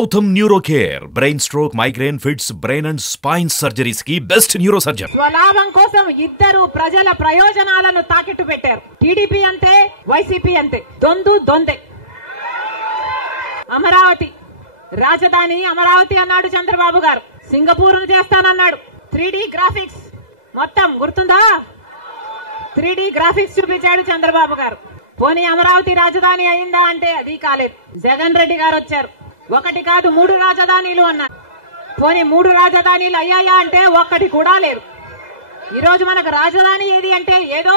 Gautam neuro care brain stroke migraine fits brain and spine surgeries కి best neurosurgeon. స్వలాభం కోసం ఇద్దరు ప్రజల ప్రయోజనాలను తాకెట్టు పెట్టారు. టీడీపీ అంతే, వైసీపీ అంతే. దొందే. అమరావతి రాజధాని అమరావతి అన్నాడు చంద్రబాబు గారు. సింగపూర్ చేస్తానన్నాడు. 3D గ్రాఫిక్స్ మొత్తం గుర్తుందా? 3D గ్రాఫిక్స్ చూపించాడు చంద్రబాబు గారు. పోనీ అమరావతి రాజధాని అయిందా అంటే అది కాలేదు. జగన్ రెడ్డి గారు వచ్చారు. ఒకటి కాదు 3 రాజధానిలు అన్నారు. పోనీ 3 రాజధానిలు అయ్యాయా అంటే ఒక్కటి కూడా లేదు. ఈ రోజు మనకు రాజధాని ఏది అంటే ఏదో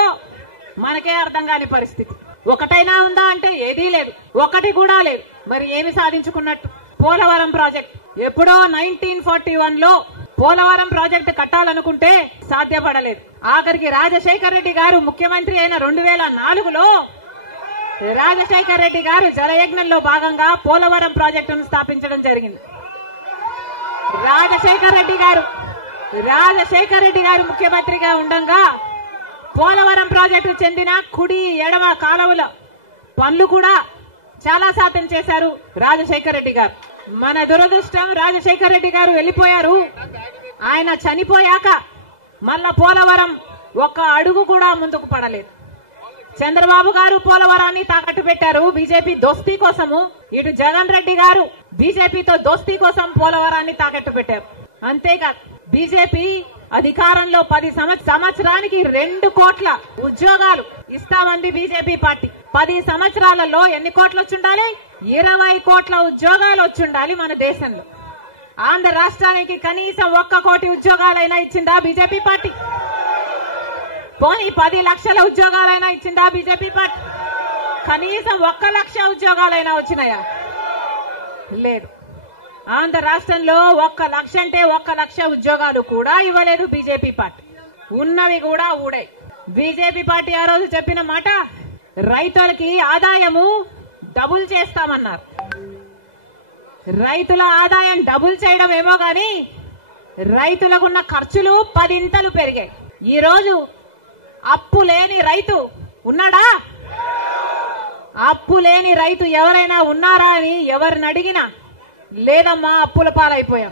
మనకే అర్థం కాని పరిస్థితి. ఒకటైనా ఉందా అంటే ఏదీ లేదు, ఒక్కటి కూడా లేదు. మరి ఏమి సాధించుకున్నట్టు? పోలవరం ప్రాజెక్ట్ ఎప్పుడో 1941లో పోలవరం ప్రాజెక్టు కట్టాలనుకుంటే సాధ్యపడలేదు. ఆఖరికి రాజశేఖర్ రెడ్డి గారు ముఖ్యమంత్రి అయిన 2004లో రాజశేఖర్ రెడ్డి గారు జలయజ్ఞంలో భాగంగా పోలవరం ప్రాజెక్టును స్థాపించడం జరిగింది. రాజశేఖర్ రెడ్డి గారు ముఖ్యమంత్రిగా ఉండగా పోలవరం ప్రాజెక్టు చెందిన కుడి ఎడమ కాలువల పనులు కూడా చాలా శాతం చేశారు రాజశేఖర్ రెడ్డి గారు. మన దురదృష్టం రాజశేఖర్ రెడ్డి గారు వెళ్లిపోయారు. ఆయన చనిపోయాక మళ్ళా పోలవరం ఒక్క అడుగు కూడా ముందుకు పడలేదు. చంద్రబాబు గారు పోలవరాన్ని తాకట్టు పెట్టారు బీజేపీ దోస్తీ కోసము. ఇటు జగన్ రెడ్డి గారు బీజేపీతో దోస్తీ కోసం పోలవరాన్ని తాకట్టు పెట్టారు. అంతేకాదు బీజేపీ అధికారంలో 10 సంవత్సరానికి 2 కోట్ల ఉద్యోగాలు ఇస్తామంది బీజేపీ పార్టీ. 10 సంవత్సరాలలో ఎన్ని కోట్లు వచ్చుండాలి? 20 కోట్ల ఉద్యోగాలు వచ్చుండాలి మన దేశంలో. ఆంధ్ర రాష్ట్రానికి కనీసం 1 కోటి ఉద్యోగాలైనా ఇచ్చిందా బీజేపీ పార్టీ? పోనీ 10 లక్షల ఉద్యోగాలైనా ఇచ్చిందా బీజేపీ పార్టీ? కనీసం 1 లక్ష ఉద్యోగాలైనా వచ్చినాయా? లేదు. ఆంధ్ర రాష్ట్రంలో 1 లక్ష అంటే 1 లక్ష ఉద్యోగాలు కూడా ఇవ్వలేదు బీజేపీ పార్టీ. ఉన్నవి కూడా ఊడాయి. బీజేపీ పార్టీ ఆ రోజు చెప్పిన మాట, రైతులకి ఆదాయము డబుల్ చేస్తామన్నారు. రైతుల ఆదాయం డబుల్ చేయడం ఏమో గాని రైతులకున్న ఖర్చులు 10 ఇంతలు పెరిగాయి. ఈ రోజు అప్పు లేని రైతు ఉన్నాడా? అప్పు లేని రైతు ఎవరైనా ఉన్నారా అని ఎవరిని అడిగినా లేదమ్మా అప్పుల పాలైపోయాం.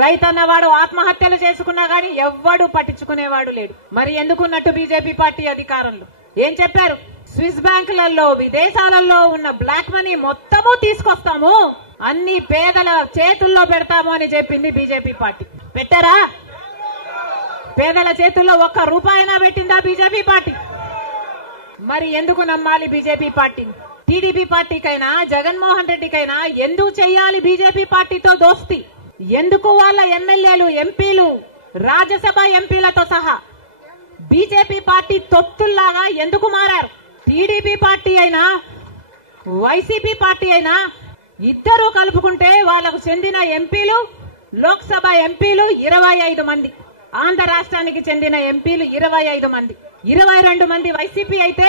రైతన్నవాడు ఆత్మహత్యలు చేసుకున్నా గాని ఎవ్వడు పట్టించుకునేవాడు లేడు. మరి ఎందుకున్నట్టు బీజేపీ పార్టీ అధికారంలో ఏం చెప్పారు? స్విస్ బ్యాంకులలో విదేశాలలో ఉన్న బ్లాక్ మనీ మొత్తము తీసుకొస్తాము, అన్ని పేదల చేతుల్లో పెడతాము అని చెప్పింది బీజేపీ పార్టీ. పెట్టారా? పేదల చేతుల్లో 1 రూపాయినా పెట్టిందా బీజేపీ పార్టీ? మరి ఎందుకు నమ్మాలి బీజేపీ పార్టీని? టీడీపీ పార్టీకైనా జగన్మోహన్ రెడ్డికైనా ఎందుకు చెయ్యాలి బీజేపీ పార్టీతో దోస్తి? ఎందుకు వాళ్ళ ఎమ్మెల్యేలు, ఎంపీలు, రాజ్యసభ ఎంపీలతో సహా బీజేపీ పార్టీ తొత్తుల్లాగా ఎందుకు మారారు? టీడీపీ పార్టీ అయినా వైసీపీ పార్టీ అయినా ఇద్దరు కలుపుకుంటే వాళ్లకు చెందిన ఎంపీలు, లోక్సభ ఎంపీలు 25 మంది. ఆంధ్ర రాష్ట్రానికి చెందిన ఎంపీలు 25 మంది. 22 మంది వైసీపీ అయితే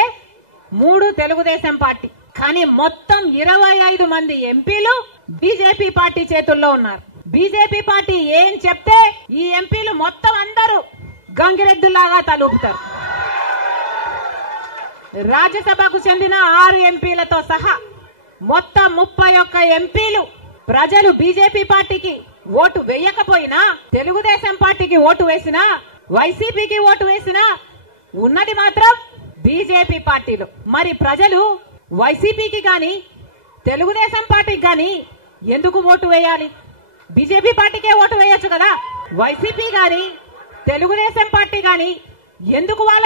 3 తెలుగుదేశం పార్టీ. కానీ మొత్తం 25 మంది ఎంపీలు బీజేపీ పార్టీ చేతుల్లో ఉన్నారు. బీజేపీ పార్టీ ఏం చెప్తే ఈ ఎంపీలు మొత్తం అందరూ గంగిరెద్దులాగా తలూపుతారు. రాజ్యసభకు చెందిన 6 ఎంపీలతో సహా మొత్తం 31 ఎంపీలు ప్రజలు బీజేపీ పార్టీకి ఓటు వేయకపోయినా, తెలుగుదేశం పార్టీకి ఓటు వేసినా, వైసీపీకి ఓటు వేసినా ఉన్నది మాత్రం బీజేపీ పార్టీలో. మరి ప్రజలు వైసీపీకి గాని తెలుగుదేశం పార్టీకి గాని ఎందుకు ఓటు వేయాలి? బీజేపీ పార్టీకే ఓటు వేయొచ్చు కదా. వైసీపీ గాని తెలుగుదేశం పార్టీ గాని ఎందుకు వాళ్ళ